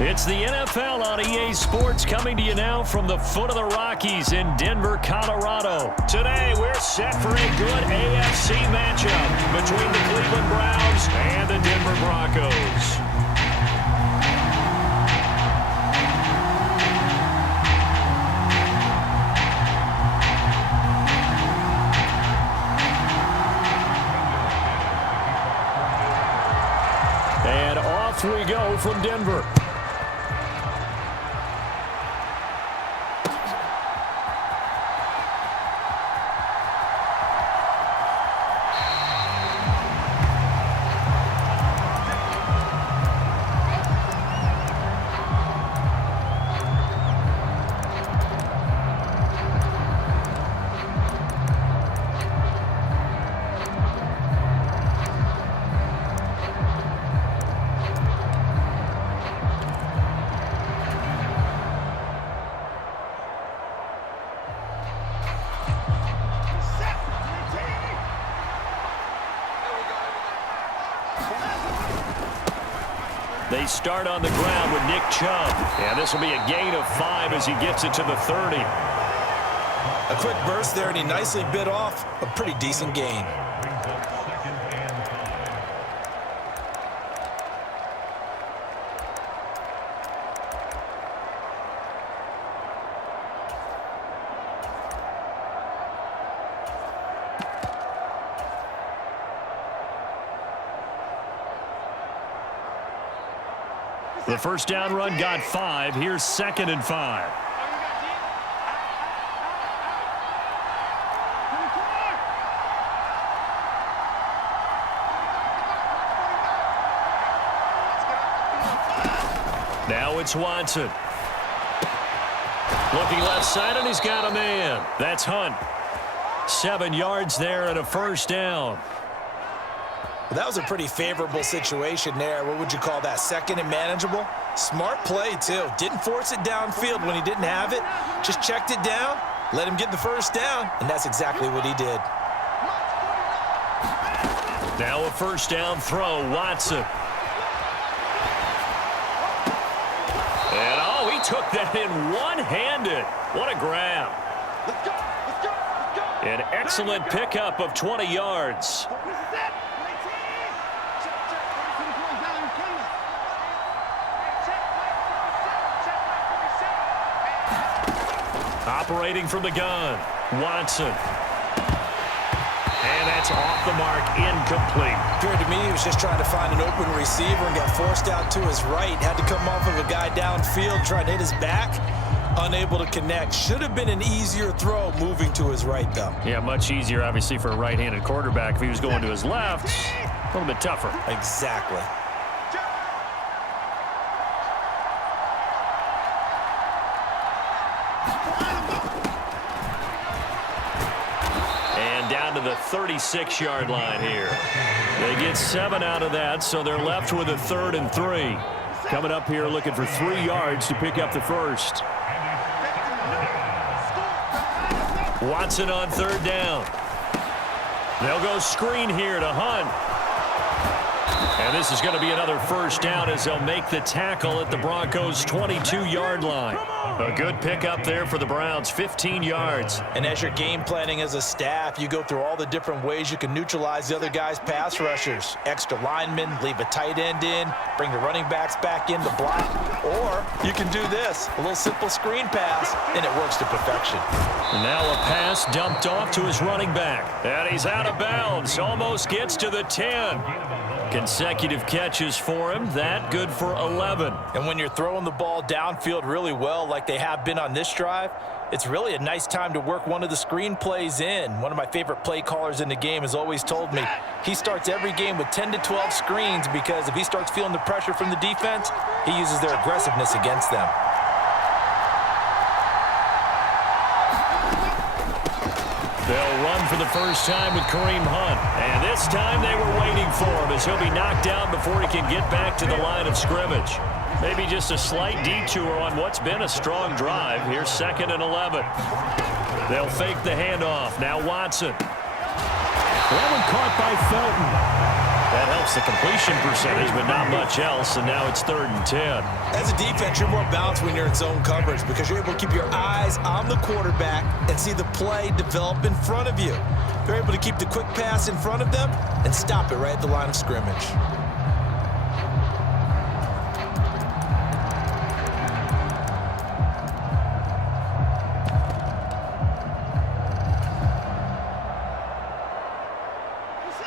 It's the NFL on EA Sports coming to you now from the foot of the Rockies in Denver, Colorado. Today, we're set for a good AFC matchup between the Cleveland Browns and the Denver Broncos. And off we go from Denver. They start on the ground with Nick Chubb. And this will be a gain of 5 as he gets it to the 30. A quick burst there, and he nicely bit off a pretty decent gain. The first down run got 5. Here's 2nd and 5. Now it's Watson. Looking left side, and he's got a man. That's Hunt. 7 yards there and a first down. Well, that was a pretty favorable situation there. What would you call that? 2nd and manageable? Smart play, too. Didn't force it downfield when he didn't have it. Just checked it down, let him get the first down, and that's exactly what he did. Now a first down throw, Watson. And, oh, he took that in one-handed. What a grab. An excellent pickup of 20 yards. Operating from the gun, Watson. And that's off the mark, incomplete. Appeared to me he was just trying to find an open receiver and got forced out to his right. Had to come off of a guy downfield, trying to hit his back. Unable to connect. Should have been an easier throw moving to his right, though. Yeah, much easier, obviously, for a right-handed quarterback. If he was going to his left, a little bit tougher. Exactly. Down to the 36-yard line here. They get 7 out of that, so they're left with a 3rd and 3. Coming up here looking for 3 yards to pick up the first. Watson on 3rd down. They'll go screen here to Hunt. And this is going to be another first down as they'll make the tackle at the Broncos' 22-yard line. A good pickup there for the Browns, 15 yards. And as you're game planning as a staff, you go through all the different ways you can neutralize the other guy's pass rushers. Extra linemen, leave a tight end in, bring the running backs back in to block. Or you can do this, a little simple screen pass, and it works to perfection. And now a pass dumped off to his running back. And he's out of bounds, almost gets to the 10. Consecutive catches for him. That good for 11. And when you're throwing the ball downfield really well like they have been on this drive, it's really a nice time to work one of the screen plays in. One of my favorite play callers in the game has always told me he starts every game with 10 to 12 screens because if he starts feeling the pressure from the defense, he uses their aggressiveness against them. They'll run for the first time with Kareem Hunt. And this time they were waiting for him as he'll be knocked down before he can get back to the line of scrimmage. Maybe just a slight detour on what's been a strong drive. Here's 2nd and 11. They'll fake the handoff. Now Watson. That one caught by Felton. That helps the completion percentage, but not much else, and now it's 3rd and 10. As a defense, you're more balanced when you're in zone coverage because you're able to keep your eyes on the quarterback and see the play develop in front of you. They're able to keep the quick pass in front of them and stop it right at the line of scrimmage.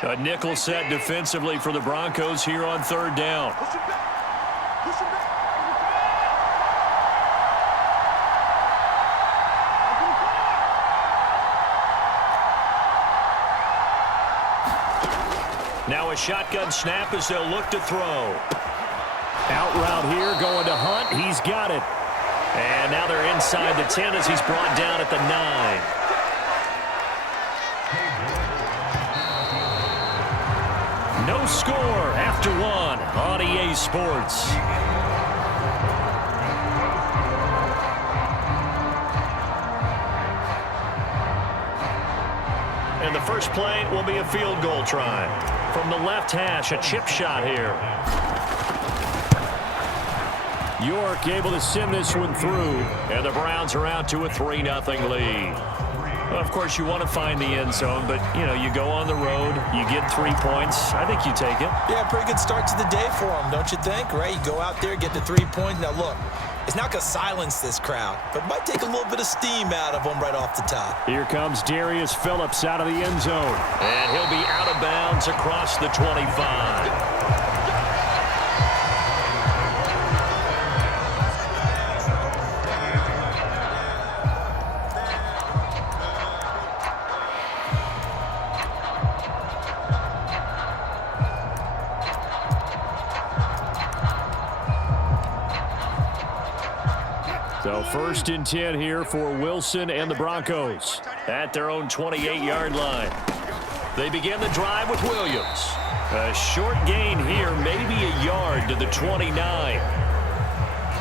A nickel set defensively for the Broncos here on 3rd down. Now a shotgun snap as they'll look to throw. Out route here going to Hunt. He's got it. And now they're inside the 10 as he's brought down at the 9. No score after 1 on EA Sports. And the first play will be a field goal try. From the left hash, a chip shot here. York able to send this one through, and the Browns are out to a 3-0 lead. Well, of course, you want to find the end zone, but, you know, you go on the road, you get 3 points. I think you take it. Yeah, pretty good start to the day for them, don't you think? Right? You go out there, get the 3 points. Now, look, it's not going to silence this crowd, but it might take a little bit of steam out of them right off the top. Here comes Darius Phillips out of the end zone. And he'll be out of bounds across the 25. So 1st and 10 here for Wilson and the Broncos at their own 28-yard line. They begin the drive with Williams. A short gain here, maybe a yard to the 29.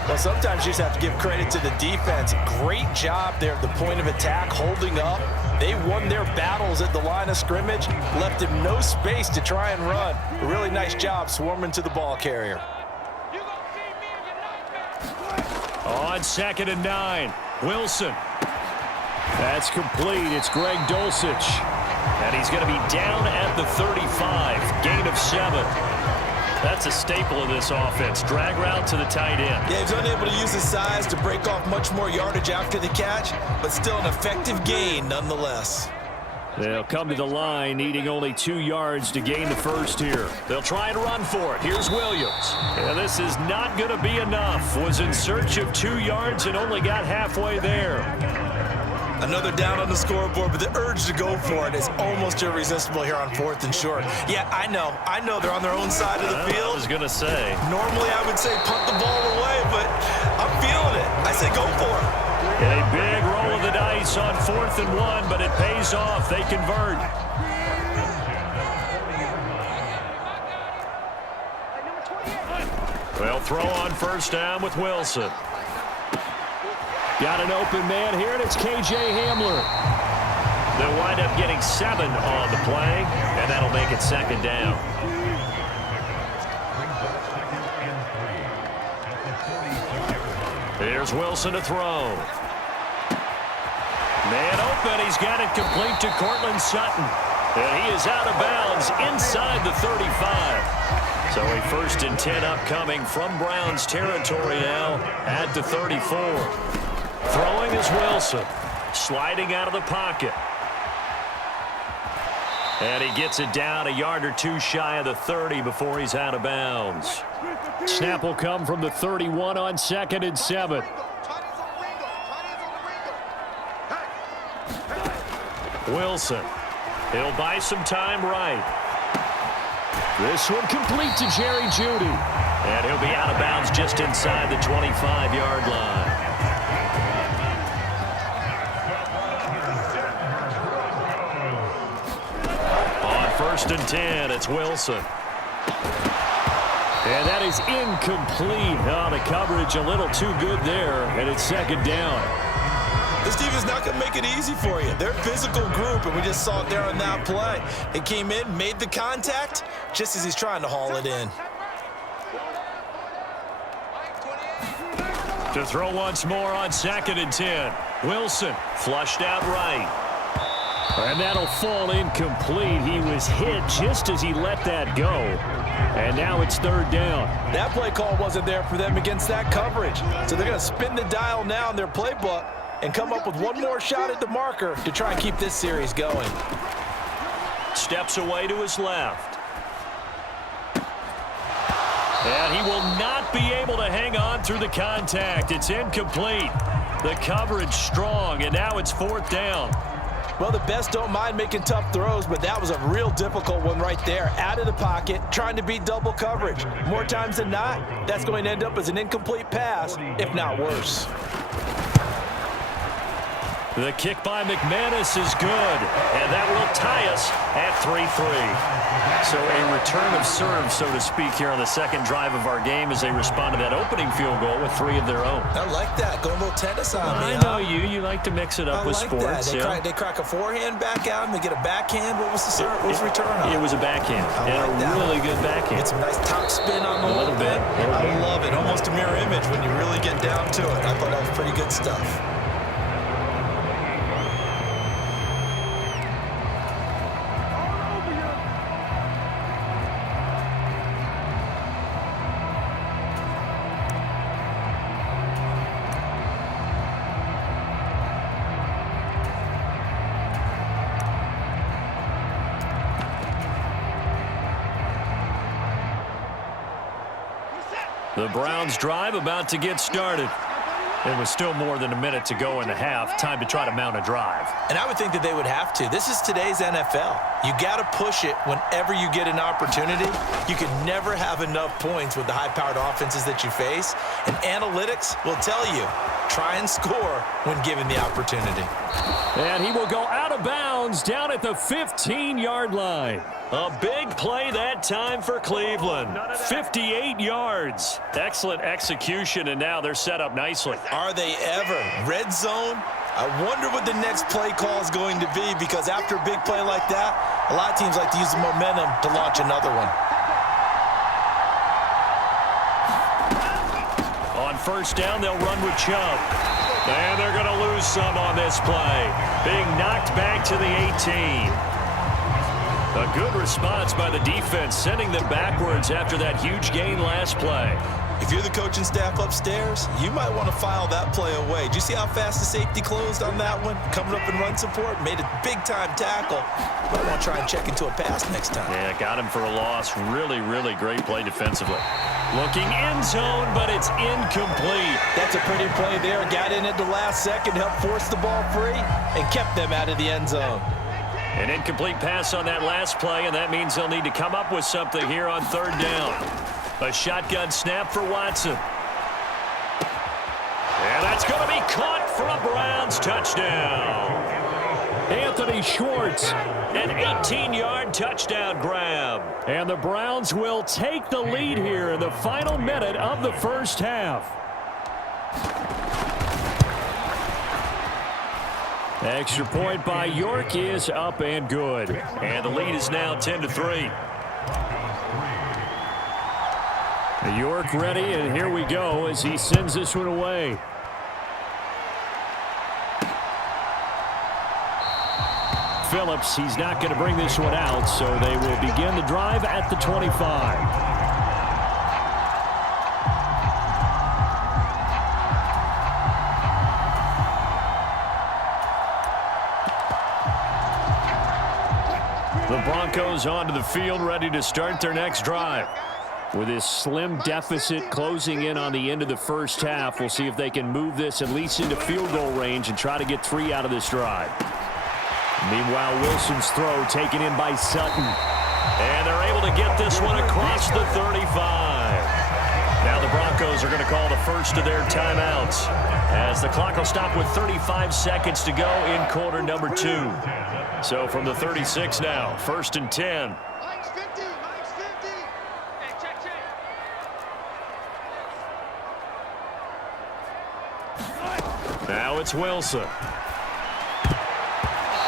Well, sometimes you just have to give credit to the defense. Great job there at the point of attack, holding up. They won their battles at the line of scrimmage, left him no space to try and run. A really nice job swarming to the ball carrier. On 2nd and 9, Wilson. That's complete. It's Greg Dulcich. And he's going to be down at the 35. Gain of 7. That's a staple of this offense. Drag route to the tight end. Yeah, he's unable to use his size to break off much more yardage after the catch, but still an effective gain nonetheless. They'll come to the line needing only 2 yards to gain the first here. They'll try and run for it. Here's Williams. And this is not going to be enough. Was in search of 2 yards and only got halfway there. Another down on the scoreboard, but the urge to go for it is almost irresistible here on 4th and short. Yeah, I know they're on their own side of the field. I was going to say. Normally I would say punt the ball away, but I'm feeling it. I say go for it. A big roll of the dice on 4th and 1, but it pays off. They convert. They'll throw on 1st down with Wilson. Got an open man here, and it's K.J. Hamler. They'll wind up getting 7 on the play, and that'll make it 2nd down. Here's Wilson to throw. Man open, he's got it complete to Cortland Sutton. And he is out of bounds inside the 35. So a 1st and 10 upcoming from Browns territory now at the 34. Throwing is Wilson. Sliding out of the pocket. And he gets it down a yard or 2 shy of the 30 before he's out of bounds. Snap will come from the 31 on 2nd and 7. Wilson. He'll buy some time right. This one complete to Jerry Jeudy. And he'll be out of bounds just inside the 25-yard line. On 1st and 10, it's Wilson. And that is incomplete. Oh, the coverage a little too good there, and it's 2nd down. This team is not going to make it easy for you. They're a physical group, and we just saw it there on that play. It came in, made the contact, just as he's trying to haul it in. To throw once more on 2nd and 10. Wilson flushed out right. And that'll fall incomplete. He was hit just as he let that go. And now it's 3rd down. That play call wasn't there for them against that coverage. So they're going to spin the dial now in their playbook and come up with one more shot at the marker to try and keep this series going. Steps away to his left. And he will not be able to hang on through the contact. It's incomplete. The coverage strong, and now it's 4th down. Well, the best don't mind making tough throws, but that was a real difficult one right there. Out of the pocket, trying to beat double coverage. More times than not, that's going to end up as an incomplete pass, if not worse. The kick by McManus is good, and that will tie us at 3-3. So a return of serve, so to speak, here on the 2nd drive of our game as they respond to that opening field goal with 3 of their own. I like that. Going a little tennis on me, I know you like to mix it up with sports. They crack a forehand back out and they get a backhand. What was the serve? What was the return on? It was a backhand, and a really good backhand. Get some nice top spin on the a little bit. I love it. Almost a mirror image when you really get down to it. I thought that was pretty good stuff. The Browns drive about to get started. There was still more than a minute to go in the half. Time to try to mount a drive. And I would think that they would have to. This is today's NFL. You got to push it whenever you get an opportunity. You can never have enough points with the high-powered offenses that you face. And analytics will tell you, try and score when given the opportunity. And he will go out of bounds down at the 15-yard line. A big play that time for Cleveland. 58 yards. Excellent execution, and now they're set up nicely. Are they ever? Red zone? I wonder what the next play call is going to be, because after a big play like that, a lot of teams like to use the momentum to launch another one. On 1st down, they'll run with Chubb. And they're going to lose some on this play. Being knocked back to the 18. A good response by the defense, sending them backwards after that huge gain last play. If you're the coaching staff upstairs, you might want to file that play away. Do you see how fast the safety closed on that one? Coming up in run support, made a big-time tackle. Might want to try and check into a pass next time. Yeah, got him for a loss. Really, really great play defensively. Looking end zone, but it's incomplete. That's a pretty play there. Got in at the last second, helped force the ball free, and kept them out of the end zone. An incomplete pass on that last play, and that means they'll need to come up with something here on 3rd down. A shotgun snap for Watson. And that's going to be caught for a Browns touchdown. Anthony Schwartz, an 18-yard touchdown grab. And the Browns will take the lead here in the final minute of the 1st half. Extra point by York is up and good. And the lead is now 10-3. York ready, and here we go as he sends this one away. Phillips, he's not going to bring this one out, so they will begin the drive at the 25. The Broncos onto the field, ready to start their next drive. With this slim deficit closing in on the end of the 1st half, we'll see if they can move this at least into field goal range and try to get 3 out of this drive. Meanwhile, Wilson's throw taken in by Sutton. And they're able to get this one across the 35. Now the Broncos are going to call the first of their timeouts, as the clock will stop with 35 seconds to go in quarter number 2. So from the 36 now, 1st and 10. Now it's Wilson.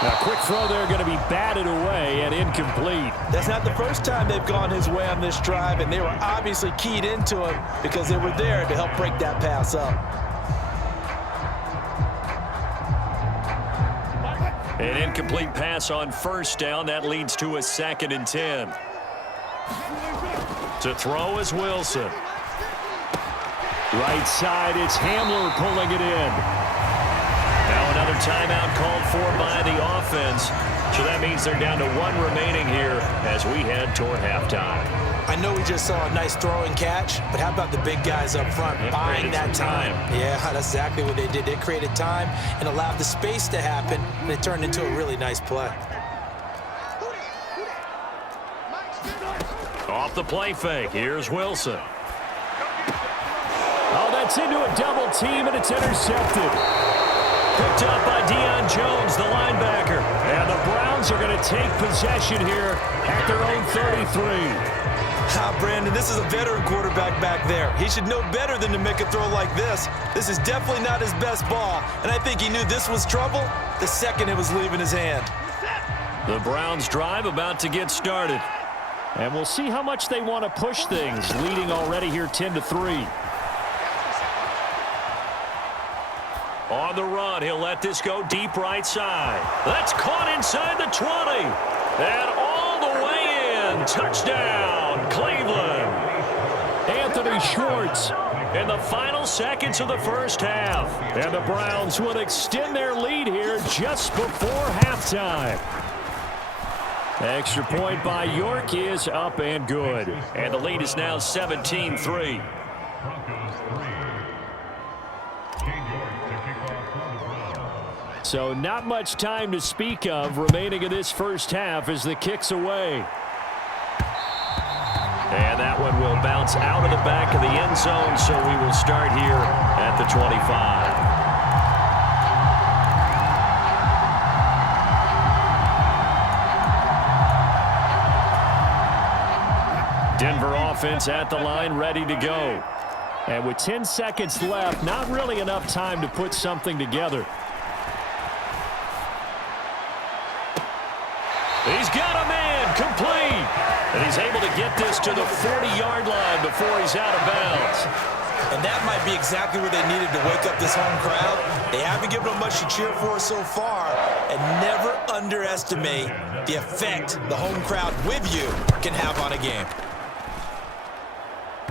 A quick throw there going to be batted away and incomplete. That's not the first time they've gone his way on this drive, and they were obviously keyed into him because they were there to help break that pass up. An incomplete pass on first down. That leads to a 2nd and 10. To throw is Wilson. Right side, it's Hamler pulling it in. Now another timeout called for by the offense. So that means they're down to 1 remaining here as we head toward halftime. I know we just saw a nice throw and catch, but how about the big guys up front buying that time? Yeah, that's exactly what they did. They created time and allowed the space to happen, and it turned into a really nice play. Off the play fake, here's Wilson. Oh, that's into a double team, and it's intercepted. Picked up by Deion Jones, the linebacker. And the Browns are going to take possession here at their own 33. Brandon, this is a veteran quarterback back there. He should know better than to make a throw like this. This is definitely not his best ball, and I think he knew this was trouble the second it was leaving his hand. The Browns drive about to get started. And we'll see how much they want to push things, leading already here 10-3. On the run, he'll let this go deep right side. That's caught inside the 20. And all the way in. Touchdown, Cleveland. Anthony Schwartz in the final seconds of the first half. And the Browns will extend their lead here just before halftime. Extra point by York is up and good. And the lead is now 17-3. So not much time to speak of remaining in this first half as the kick's away. And that one will bounce out of the back of the end zone, so we will start here at the 25. Denver offense at the line, ready to go. And with 10 seconds left, not really enough time to put something together. He's got a man complete. And he's able to get this to the 40-yard line before he's out of bounds. And that might be exactly where they needed to wake up this home crowd. They haven't given them much to cheer for so far. And never underestimate the effect the home crowd with you can have on a game.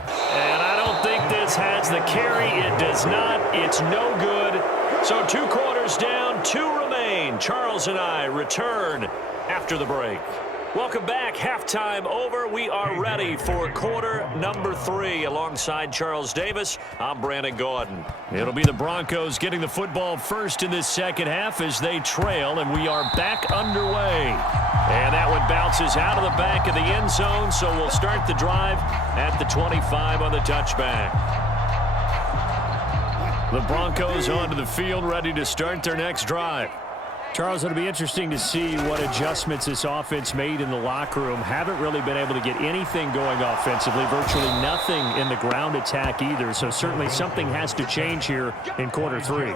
And I don't think this has the carry. It does not. It's no good. So 2 quarters down, 2 remain. Charles and I return after the break. Welcome back. Halftime over. We are ready for quarter number 3. Alongside Charles Davis, I'm Brandon Gaudin. It'll be the Broncos getting the football first in this second half as they trail, and we are back underway. And that one bounces out of the back of the end zone, so we'll start the drive at the 25 on the touchback. The Broncos onto the field, ready to start their next drive. Charles, it'll be interesting to see what adjustments this offense made in the locker room. Haven't really been able to get anything going offensively, virtually nothing in the ground attack either. So certainly something has to change here in quarter 3.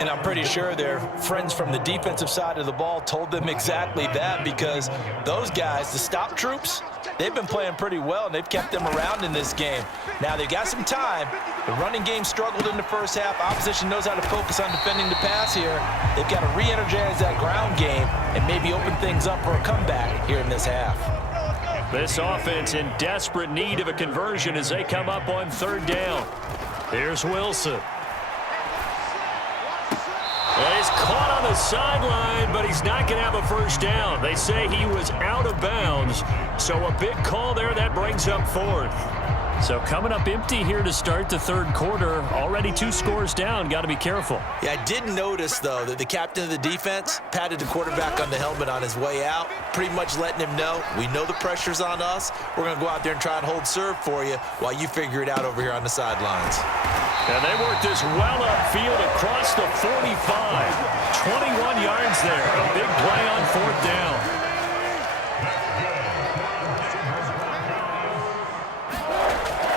And I'm pretty sure their friends from the defensive side of the ball told them exactly that, because those guys, the stop troops, they've been playing pretty well, and they've kept them around in this game. Now, they've got some time. The running game struggled in the first half. Opposition knows how to focus on defending the pass here. They've got to re-energize that ground game and maybe open things up for a comeback here in this half. This offense in desperate need of a conversion as they come up on 3rd down. Here's Wilson. And he's caught on the sideline, but he's not going to have a first down. They say he was out of bounds. So a big call there that brings up 4th. So coming up empty here to start the 3rd quarter. Already 2 scores down. Got to be careful. Yeah, I did notice, though, that the captain of the defense patted the quarterback on the helmet on his way out, pretty much letting him know, we know the pressure's on us. We're going to go out there and try and hold serve for you while you figure it out over here on the sidelines. And they work this well upfield across the 45. 21 yards there. A big play on 4th down.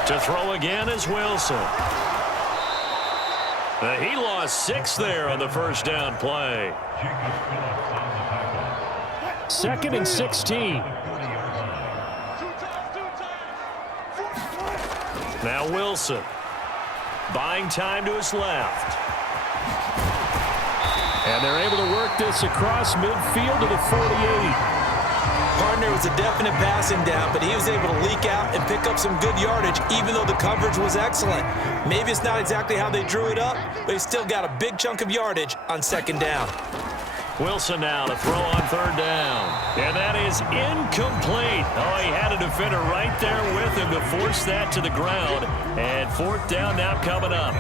To throw again is Wilson. He lost 6 there on the first down play. 2nd and 16. Now Wilson. Buying time to his left. And they're able to work this across midfield to the 48. Partner was a definite passing down, but he was able to leak out and pick up some good yardage, even though the coverage was excellent. Maybe it's not exactly how they drew it up, but he still got a big chunk of yardage on 2nd down. Wilson now to throw on 3rd down. And that is incomplete. Oh, he had a defender right there with him to force that to the ground. And 4th down now coming up.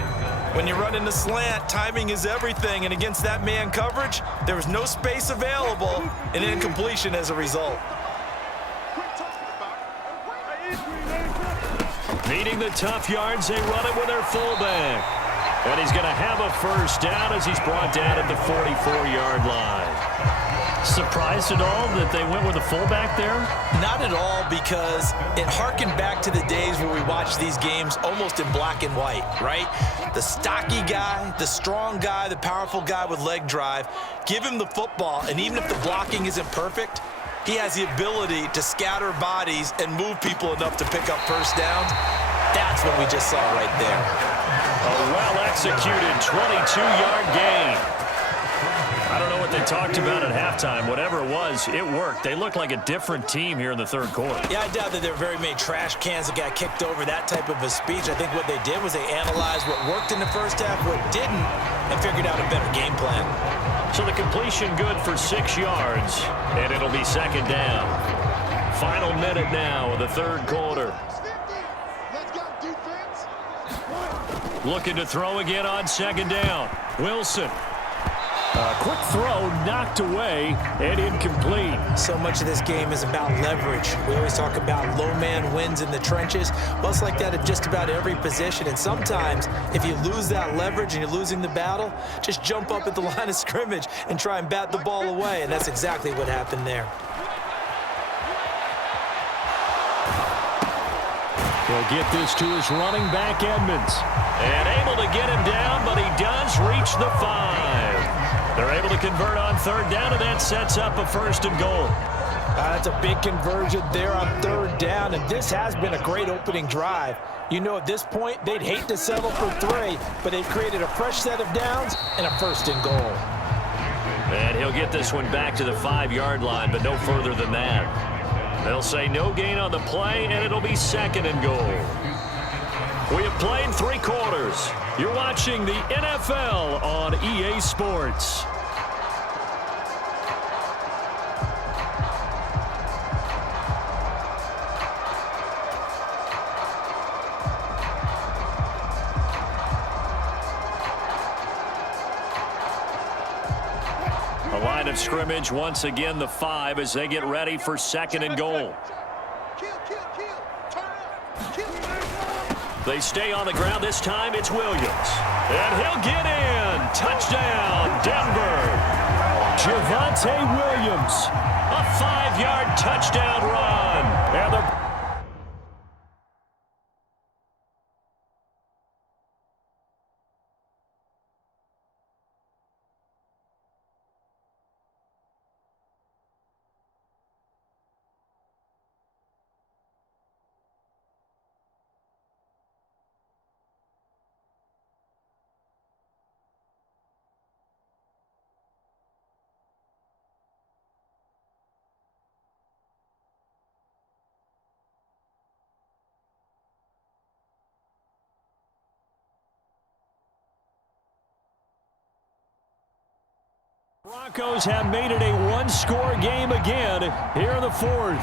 When you run in the slant, timing is everything, and against that man coverage, there was no space available, and incompletion as a result. Needing the tough yards, they run it with their fullback. And he's going to have a 1st down as he's brought down at the 44-yard line. Surprised at all that they went with a fullback there? Not at all, because it harkened back to the days where we watched these games almost in black and white, right? The stocky guy, the strong guy, the powerful guy with leg drive, give him the football, and even if the blocking isn't perfect, he has the ability to scatter bodies and move people enough to pick up 1st downs. That's what we just saw right there. A well-executed 22-yard gain. I don't know what they talked about at halftime. Whatever it was, it worked. They looked like a different team here in the 3rd quarter. Yeah, I doubt that there were very many trash cans that got kicked over, that type of a speech. I think what they did was they analyzed what worked in the 1st half, what didn't, and figured out a better game plan. So the completion good for 6 yards, and it'll be 2nd down. Final minute now of the 3rd quarter. Looking to throw again on 2nd down. Wilson. A quick throw knocked away and incomplete. So much of this game is about leverage. We always talk about low man wins in the trenches. Well, it's like that at just about every position. And sometimes if you lose that leverage and you're losing the battle, just jump up at the line of scrimmage and try and bat the ball away. And that's exactly what happened there. He'll get this to his running back, Edmonds. And able to get him down, but he does reach the 5. They're able to convert on 3rd down, and that sets up a 1st and goal. That's a big conversion there on 3rd down, and this has been a great opening drive. You know, at this point, they'd hate to settle for 3, but they've created a fresh set of downs and a 1st and goal. And he'll get this one back to the 5-yard line, but no further than that. They'll say no gain on the play, and it'll be 2nd and goal. We have played 3 quarters. You're watching the NFL on EA Sports. A line of scrimmage, once again the 5 as they get ready for 2nd and goal. They stay on the ground. This time it's Williams. And he'll get in. Touchdown, Denver. Javonte Williams. A 5-yard touchdown run. And the Broncos have made it a 1-score game again here in the 4th.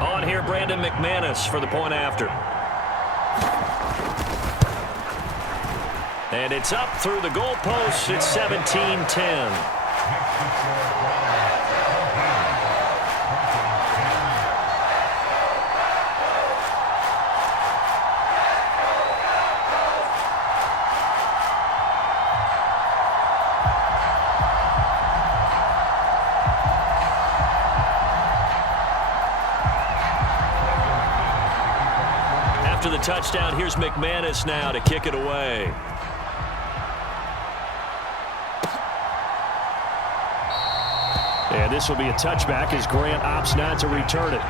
On here, Brandon McManus for the point after. And it's up through the goalposts. It's 17-10. touchdown. Here's McManus now to kick it away. And this will be a touchback as Grant opts not to return it.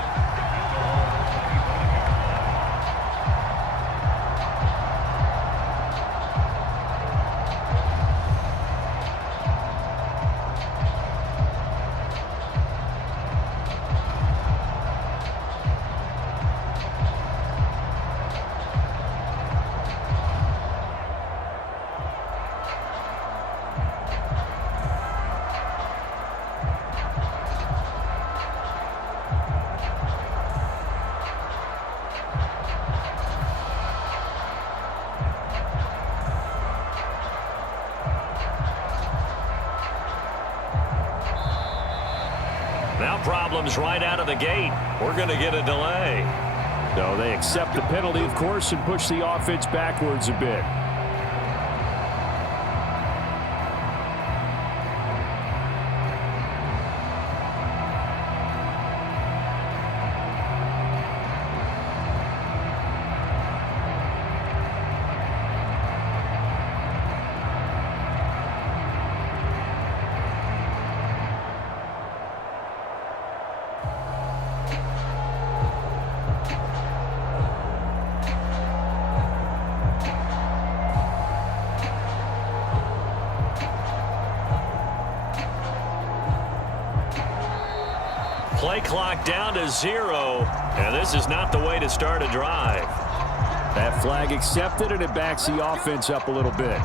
Now problems right out of the gate. We're going to get a delay. So they accept the penalty, of course, and push the offense backwards a bit. Play clock down to 0, and this is not the way to start a drive. That flag accepted, and it backs the offense up a little bit.